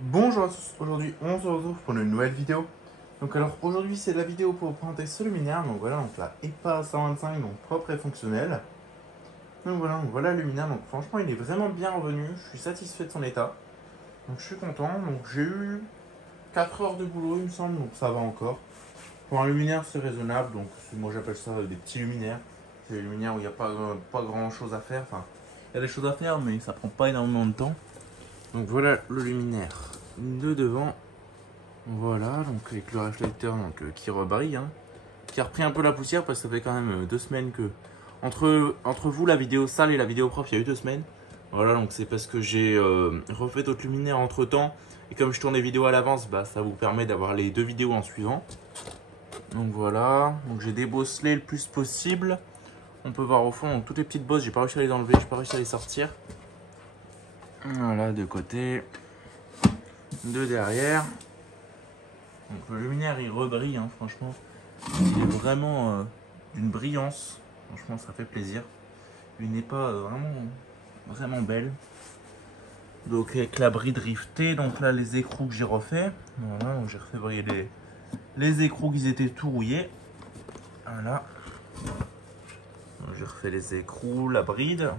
Bonjour à tous, aujourd'hui on se retrouve pour une nouvelle vidéo. Donc alors aujourd'hui c'est la vidéo pour présenter ce luminaire, donc voilà, donc la EPA 125, donc propre et fonctionnelle. Donc voilà le luminaire, donc franchement il est vraiment bien revenu, je suis satisfait de son état. Donc je suis content, donc j'ai eu 4 heures de boulot il me semble, donc ça va encore. Pour un luminaire c'est raisonnable, donc moi j'appelle ça des petits luminaires. C'est des luminaires où il n'y a pas grand chose à faire, enfin il y a des choses à faire mais ça prend pas énormément de temps. Donc voilà le luminaire de devant. Voilà, donc avec le réflecteur qui rebrille, hein, qui a repris un peu la poussière parce que ça fait quand même 2 semaines que... Entre vous, la vidéo sale et la vidéo propre, il y a eu 2 semaines. Voilà, donc c'est parce que j'ai refait d'autres luminaires entre temps. Et comme je tourne les vidéos à l'avance, bah, ça vous permet d'avoir les 2 vidéos en suivant. Donc voilà, donc j'ai débosselé le plus possible. On peut voir au fond, donc toutes les petites bosses, j'ai pas réussi à les enlever, j'ai pas réussi à les sortir. Voilà, de côté, de derrière. Donc le luminaire il rebrille, hein, franchement. Il est vraiment d'une brillance. Franchement ça fait plaisir. Il n'est pas vraiment belle. Donc avec la bride rivetée, donc là les écrous que j'ai refait. Voilà, donc j'ai refait briller les écrous qui étaient tout rouillés. Voilà. J'ai refait les écrous, la bride.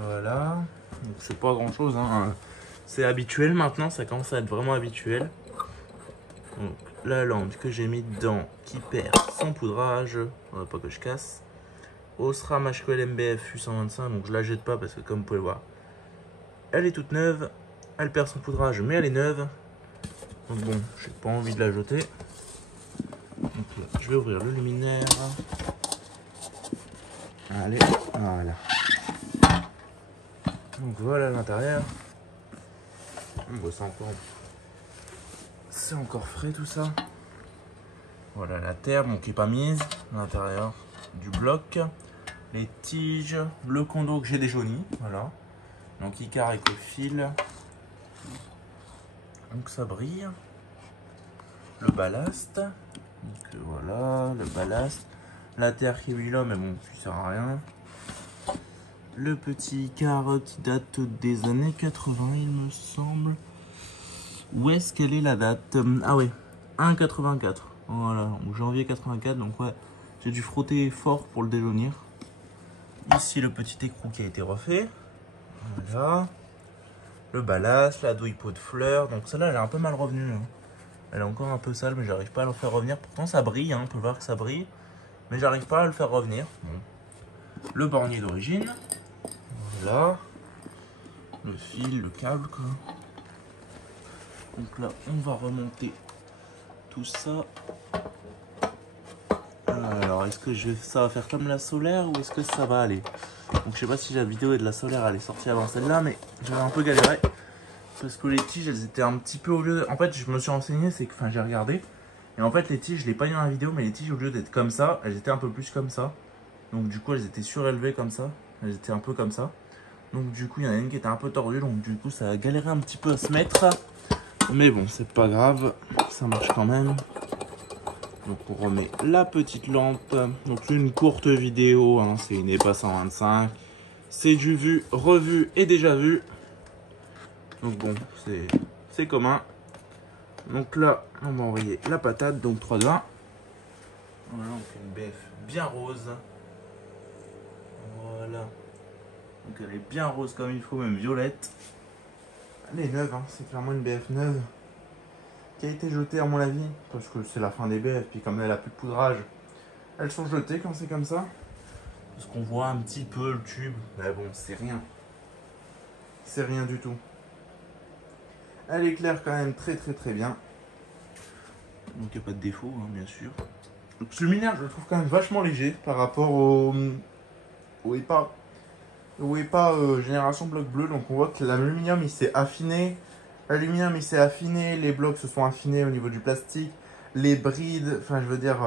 Voilà. Donc c'est pas grand chose, hein. C'est habituel maintenant, ça commence à être vraiment habituel. Donc la lampe que j'ai mis dedans qui perd son poudrage, pas que je casse. Osram HQL MBF U125, donc je la jette pas parce que comme vous pouvez le voir, elle est toute neuve, elle perd son poudrage mais elle est neuve. Donc bon, j'ai pas envie de la jeter. Donc là, je vais ouvrir le luminaire. Allez, voilà. Donc voilà l'intérieur. On voit ça encore. C'est encore frais tout ça. Voilà la terre, donc qui n'est pas mise à l'intérieur du bloc. Les tiges, le condo que j'ai déjauni, voilà. Donc Icar Ecofil. Donc ça brille. Le ballast. Donc voilà, le ballast. La terre qui est là, mais bon, ça sert à rien. Le petit Icar qui date des années 80, il me semble. Où est-ce qu'elle est la date? Ah ouais, 1,84. Voilà, donc janvier 84, donc ouais, j'ai dû frotter fort pour le déjaunir. Ici le petit écrou qui a été refait. Voilà. Le ballast, la douille pot de fleurs. Donc celle-là, elle est un peu mal revenue, hein. Elle est encore un peu sale, mais j'arrive pas à le faire revenir. Pourtant ça brille, hein, on peut voir que ça brille. Mais j'arrive pas à le faire revenir. Bon. Le bornier d'origine. Voilà. Le fil, le câble, quoi. Donc là, on va remonter tout ça. Alors, est-ce que ça va faire comme la solaire ou est-ce que ça va aller? Donc, je sais pas si la vidéo de la solaire elle est sortie avant celle-là, mais j'avais un peu galéré. Parce que les tiges, elles étaient un petit peu au lieu de... En fait, je me suis renseigné, c'est que... Enfin, j'ai regardé. Et en fait, les tiges, je l'ai pas eu dans la vidéo, mais les tiges, au lieu d'être comme ça, elles étaient un peu plus comme ça. Donc, du coup, elles étaient surélevées comme ça. Elles étaient un peu comme ça. Donc, du coup, il y en a une qui était un peu tordue. Donc, du coup, ça a galéré un petit peu à se mettre. Mais bon, c'est pas grave. Ça marche quand même. Donc, on remet la petite lampe. Donc, une courte vidéo, hein, c'est une EPA 125. C'est du vu, revu et déjà vu. Donc, bon, c'est commun. Donc là, on va envoyer la patate, donc 3, 2, 1. Voilà, on fait une BF bien rose. Voilà. Donc elle est bien rose comme il faut, même violette. Elle est neuve, hein. C'est clairement une BF neuve. Qui a été jetée à mon avis, parce que c'est la fin des BF, puis comme elle a plus de poudrage, elles sont jetées quand c'est comme ça. Parce qu'on voit un petit peu le tube, mais bon, c'est rien. C'est rien du tout. Elle éclaire quand même très bien. Donc il n'y a pas de défaut, hein, bien sûr. Donc ce luminaire, je le trouve quand même vachement léger par rapport au EPA génération bloc bleu. Donc on voit que l'aluminium il s'est affiné. L'aluminium il s'est affiné, les blocs se sont affinés au niveau du plastique. Les brides, enfin je veux dire,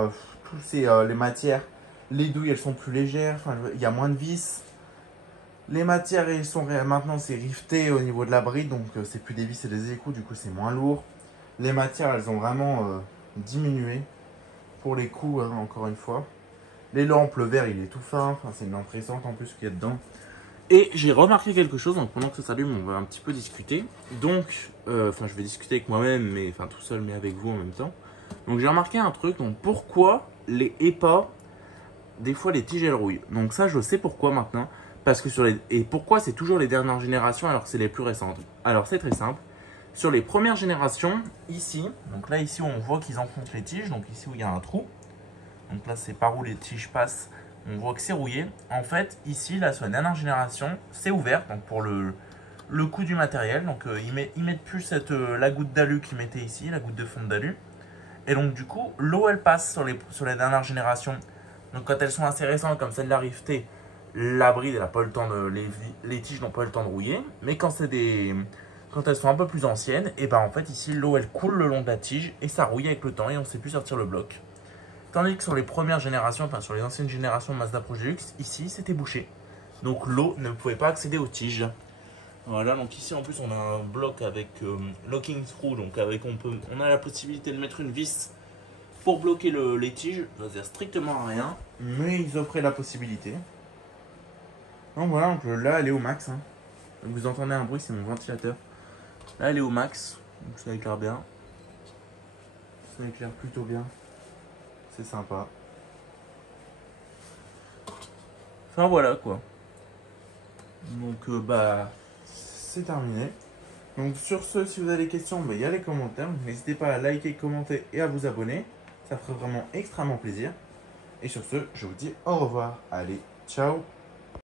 tous les matières. Les douilles elles sont plus légères, enfin il y a moins de vis. Les matières elles sont maintenant c'est rifté au niveau de la bride, donc c'est plus des vis et des écrous, du coup c'est moins lourd. Les matières elles ont vraiment diminué pour les coups, hein, encore une fois. Les lampes, le verre il est tout fin, enfin, c'est une lampe récente en plus qu'il y a dedans. Et j'ai remarqué quelque chose, donc pendant que ça s'allume, on va un petit peu discuter. Donc, enfin, je vais discuter avec moi-même, mais enfin tout seul, mais avec vous en même temps. Donc, j'ai remarqué un truc, donc pourquoi les EPA, des fois les tiges elles rouillent. Donc, ça, je sais pourquoi maintenant. Parce que sur les. Et pourquoi c'est toujours les dernières générations alors que c'est les plus récentes. Alors, c'est très simple. Sur les premières générations, ici, donc là, ici, on voit qu'ils enfoncent les tiges, donc ici où il y a un trou. Donc là, c'est par où les tiges passent. On voit que c'est rouillé. En fait, ici, là, sur la dernière génération, c'est ouvert. Donc pour le coût du matériel. Donc ils mettent plus la goutte d'alu qu'ils mettaient ici, la goutte de fond d'alu. Et donc du coup, l'eau, elle passe sur les dernières générations. Donc quand elles sont assez récentes, comme celle de la Rift, la bride, elle a pas le temps de, les tiges n'ont pas le temps de rouiller. Mais quand elles sont un peu plus anciennes, et ben en fait ici, l'eau, elle coule le long de la tige et ça rouille avec le temps et on ne sait plus sortir le bloc. Tandis que sur les premières générations, enfin sur les anciennes générations de Mazda Projet X, ici c'était bouché. Donc l'eau ne pouvait pas accéder aux tiges. Voilà, donc ici en plus on a un bloc avec locking screw, donc on a la possibilité de mettre une vis pour bloquer les tiges. Ça ne sert strictement à rien, mais ils offraient la possibilité. Donc voilà, donc là elle est au max. Hein. Donc vous entendez un bruit, c'est mon ventilateur. Là elle est au max, donc ça éclaire bien. Ça éclaire plutôt bien. C'est sympa. Enfin voilà quoi. Donc bah c'est terminé. Donc sur ce, si vous avez des questions, bah, il y a les commentaires. N'hésitez pas à liker, commenter et à vous abonner. Ça ferait vraiment extrêmement plaisir. Et sur ce, je vous dis au revoir. Allez, ciao.